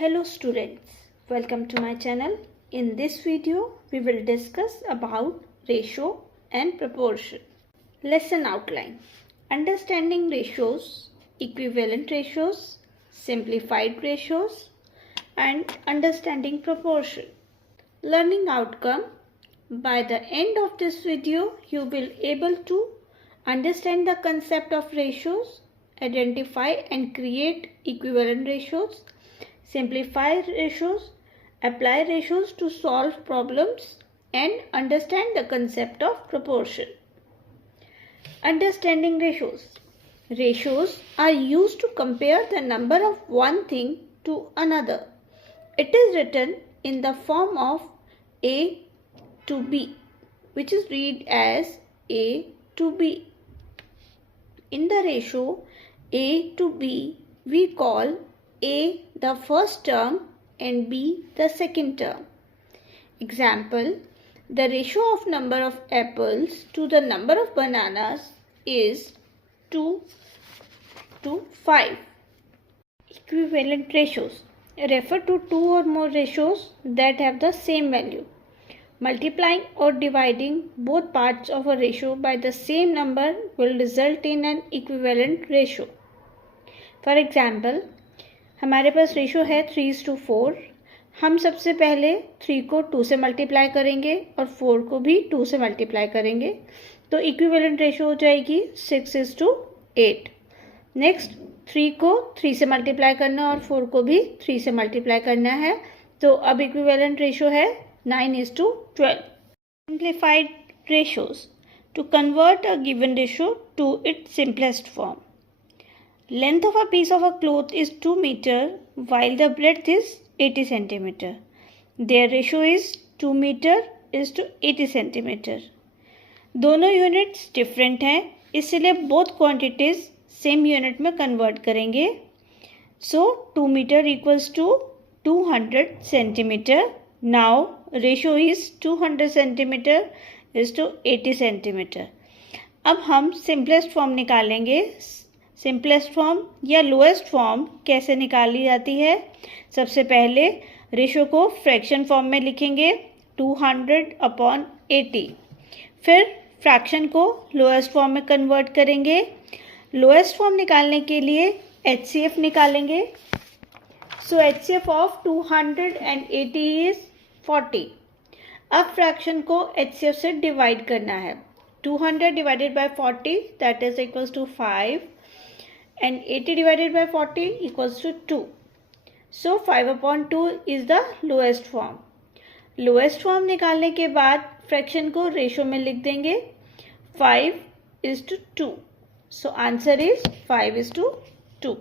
Hello students, welcome to my channel. In this video, we will discuss about ratio and proportion. Lesson outline: understanding ratios, equivalent ratios, simplified ratios, and understanding proportion. Learning outcome: by the end of this video, you will able to understand the concept of ratios, identify and create equivalent ratios, simplify ratios, apply ratios to solve problems, and understand the concept of proportion. Understanding ratios. Ratios are used to compare the number of one thing to another. It is written in the form of A to B, which is read as A to B. In the ratio A to B, we call A the first term and B the second term. Example: the ratio of number of apples to the number of bananas is 2 to 5. Equivalent ratios refer to two or more ratios that have the same value. Multiplying or dividing both parts of a ratio by the same number will result in an equivalent ratio. For example, हमारे पास ratio है 3:4. हम सबसे पहले 3 को 2 से multiply करेंगे और 4 को भी 2 से मल्टीप्लाई करेंगे, तो इक्विवेलेंट रेशो हो जाएगी 6:8. नेक्स्ट 3 को 3 से मल्टीप्लाई करना और 4 को भी 3 से मल्टीप्लाई करना है, तो अब इक्विवेलेंट रेशो है 9:12. Simplified ratios: to convert a given ratio to its simplest form. Length of a piece of a cloth is 2 meter while the breadth is 80 centimeter. Their ratio is 2 meter is to 80 centimeter. दोनों units different हैं, इसलिए both quantities same unit में convert करेंगे. So 2 metre equals to 200 centimetre. Now ratio is 200 centimetre is to 80 centimetre. अब हम simplest form निकालेंगे. Simplest form या lowest form कैसे निकाली जाती है? सबसे पहले रेशो को फ्रैक्शन फॉर्म में लिखेंगे 200/80. फिर फ्रैक्शन को लोएस्ट फॉर्म में कन्वर्ट करेंगे. लोएस्ट फॉर्म निकालने के लिए HCF निकालेंगे. सो HCF ऑफ 280 इज 40. अब फ्रैक्शन को HCF से डिवाइड करना है. 200 divided by 40 that is equals to 5. and 80 divided by 40 equals to 2. So 5/2 is the lowest form. Lowest form निकालने के बाद फ्रैक्शन को रेशो में लिख देंगे 5:2. So answer is 5:2.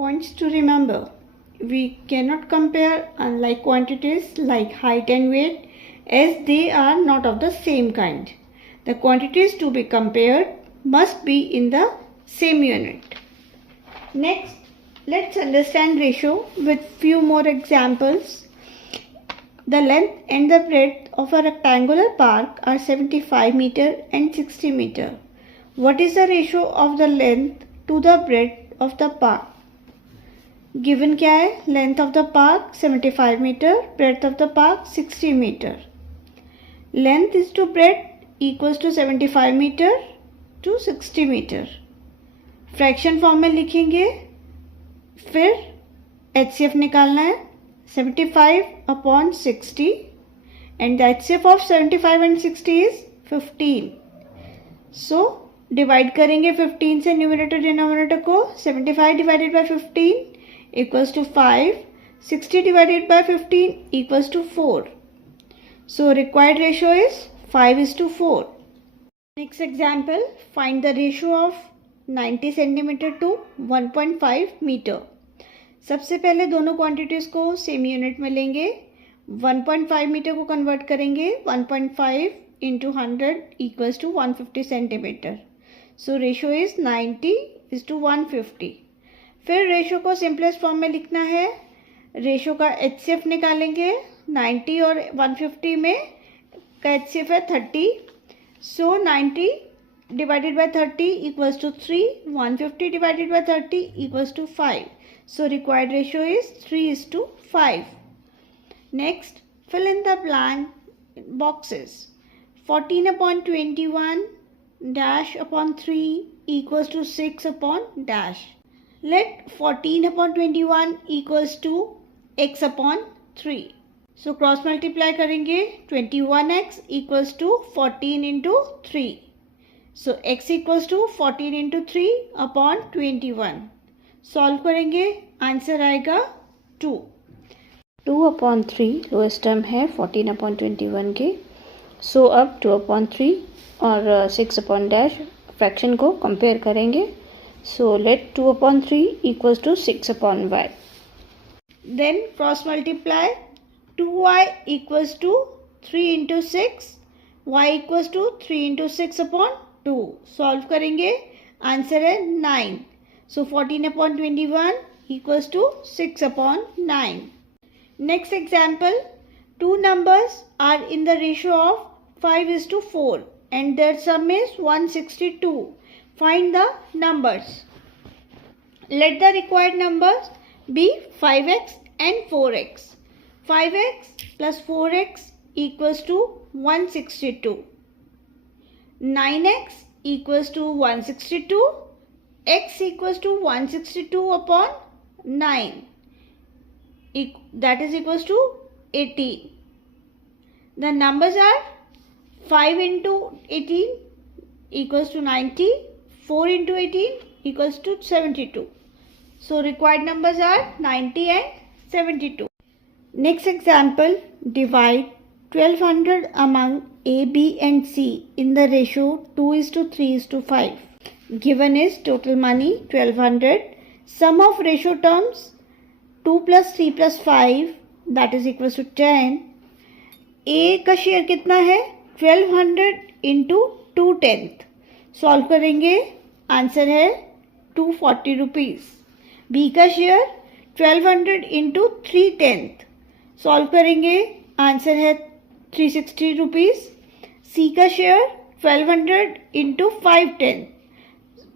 Points to remember: we cannot compare unlike quantities like height and weight as they are not of the same kind. The quantities to be compared must be in the same unit. Next, let's understand ratio with few more examples. The length and the breadth of a rectangular park are 75 meter and 60 meter. What is the ratio of the length to the breadth of the park? Given क्या है? Length of the park 75 meter, breadth of the park 60 meter. Length is to breadth equals to 75 meter to 60 meter. Fraction form में लिखेंगे. फिर HCF निकालना है 75/60 and the HCF of 75 and 60 is 15. So divide करेंगे 15 से numerator denominator को. 75 divided by 15 equals to 5. 60 divided by 15 equals to 4. So required ratio is 5:4. Next example: find the ratio of 90 centimetre to 1.5 metre. सबसे पहले दोनों quantities को same unit में लेंगे. 1.5 metre को कन्वर्ट करेंगे. 1.5 into 100 equals to 150 centimetre. So ratio is 90:150. फिर ratio को सिंपलेस्ट फॉर्म में लिखना है. रेशो का HCF निकालेंगे. 90 और 150 में का HCF है 30. सो 90 divided by 30 equals to 3. 150 divided by 30 equals to 5. So required ratio is 3:5. Next, fill in the blank boxes. 14/21 dash upon 3 equals to 6 upon dash. Let 14/21 equals to x upon 3. So cross multiply करेंगे 21x equals to 14 into 3. So x equals to 14 into 3 upon 21. Solve करेंगे answer आएगा 2. 2/3 lowest term है 14/21 के. सो अब 2/3 और 6 upon dash fraction को compare करेंगे. So let 2/3 equals to 6 upon y. Then cross multiply 2y equals to 3 into 6. Y equals to 3 into 6 upon 2. Solve करेंगे answer है 9. So 14/21 equals to 6 upon 9. Next example. Two numbers are in the ratio of 5:4 and their sum is 162. Find the numbers. Let the required numbers be 5x and 4x. 5x plus 4x equals to 162. 9x equals to 162. X equals to 162 upon 9. That is equals to 18. The numbers are 5 into 18 equals to 90. 4 into 18 equals to 72. So required numbers are 90 and 72. Next example, divide 1200 among A, B and C in the ratio 2:3:5. Given is total money 1200. Sum of ratio terms 2 plus 3 plus 5 that is equals to 10. A का share कितना है 1200 into 2/10. Solve करेंगे answer है 240 rupees. B का share 1200 into 3/10. Solve करेंगे answer है 360 rupees. सी का share 1200 into 5/10.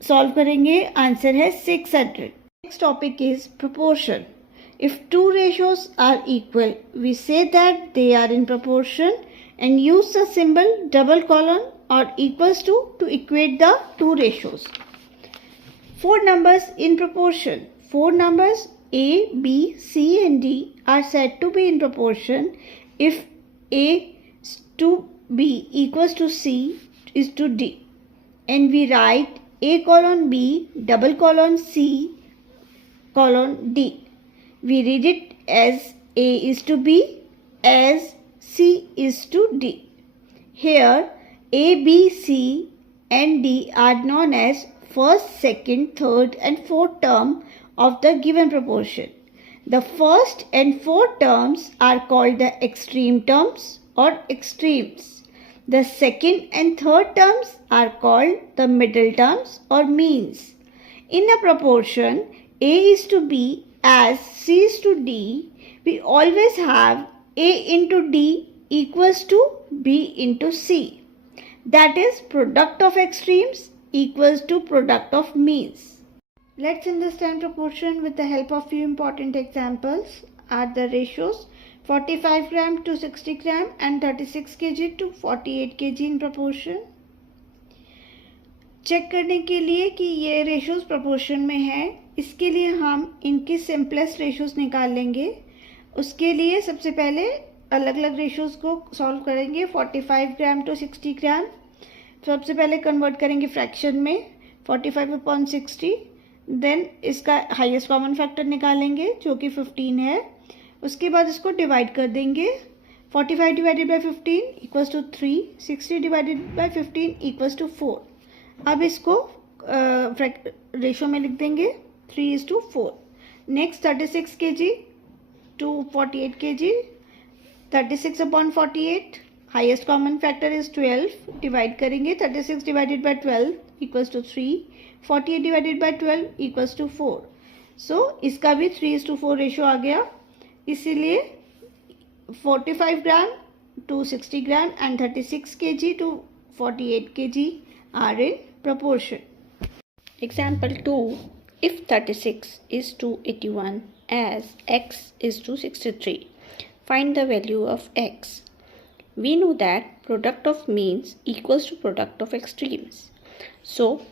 Solve करेंगे आंसर है 600. Next topic is proportion. If two ratios are equal, we say that they are in proportion and use the symbol double colon or equals to equate the two ratios. Four numbers in proportion. Four numbers A, B, C and D are said to be in proportion if A to B equals to C is to D. And we write A colon B double colon C colon D. We read it as A is to B as C is to D. Here A, B, C and D are known as first, second, third and fourth term of the given proportion. The first and fourth terms are called the extreme terms or extremes. The second and third terms are called the middle terms or means. In a proportion A is to B as C is to D, we always have A into D equals to B into C. That is product of extremes equals to product of means. Let's understand proportion with the help of few important examples. Are the ratios 45 gram to 60 gram and 36 kg to 48 kg in proportion. Check करने के लिए कि ये ratios proportion में है, इसके लिए हम इनकी सिंपलेस्ट रेशोज़ निकाल लेंगे. उसके लिए सबसे पहले अलग अलग रेशोज़ को सॉल्व करेंगे. 45 ग्राम टू 60 ग्राम सबसे पहले कन्वर्ट करेंगे फ्रैक्शन में 45/60. देन इसका हाईएस्ट कॉमन फैक्टर निकालेंगे जो कि 15 है. उसके बाद इसको डिवाइड कर देंगे. 45 divided by 15 equals to 3. 60 divided by 15 equals to 4. अब इसको रेशो में लिख देंगे 3:4. Next 36 kg to 48 kg. 36/48 highest common factor is 12. Divide करेंगे 36 divided by 12 equals to 3. 48 divided by 12 equals to 4. So इसका भी 3:4 रेशो आ गया. इसीलिए 45 gram to 60 gram and 36 kg to 48 kg are in proportion. Example 2. If 36 is to 81 as x is to 63, find the value of x. We know that product of means equals to product of extremes. So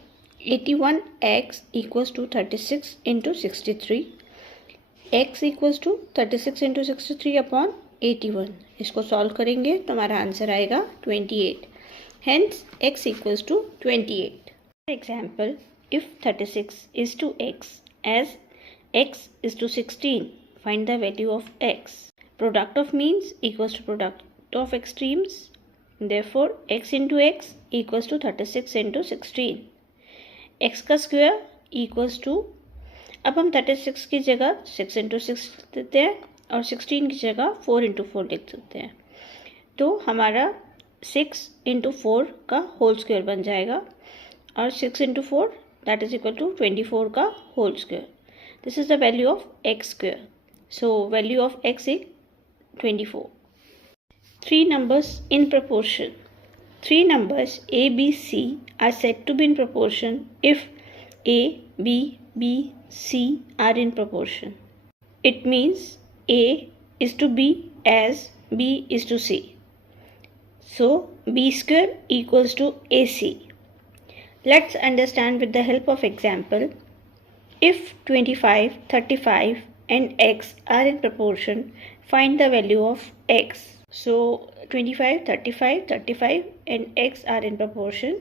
81x equals to 36 into 63. x equals to 36 into 63 upon 81. इसको solve करेंगे तो हमारा answer आएगा 28. Hence x equals to 28. For example, if 36 is to x as x is to 16, find the value of x. Product of means equals to product of extremes. Therefore x into x equals to 36 into 16. x का square equals to, अब हम 36 की जगह 6 into 6 देते हैं और 16 की जगह 4 इंटू 4 लिख सकते हैं. तो हमारा 6 इंटू 4 का होल स्क्वायर बन जाएगा और 6 into 4 that is equal to 24 का whole square. This is the value of x square. So value of x is 24. 3 numbers in proportion. 3 numbers a, b, c are said to be in proportion if a, b, b, c are in proportion. It means a is to b as b is to c. So b square equals to ac. Let's understand with the help of example. If 25, 35 and x are in proportion, find the value of x. So 25, 35, 35 and x are in proportion.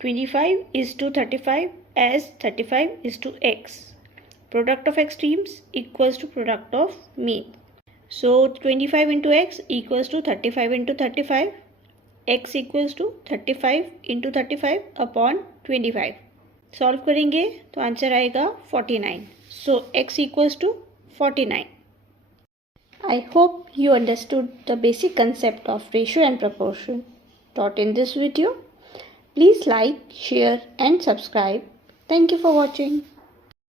25 is to 35 as 35 is to x. Product of extremes equals to product of mean. So 25 into x equals to 35 into 35. x equals to 35 into 35 upon 25. Solve करेंगे तो answer आएगा 49. So x equals to 49. I hope you understood the basic concept of ratio and proportion taught in this video. Please like, share and subscribe. Thank you for watching.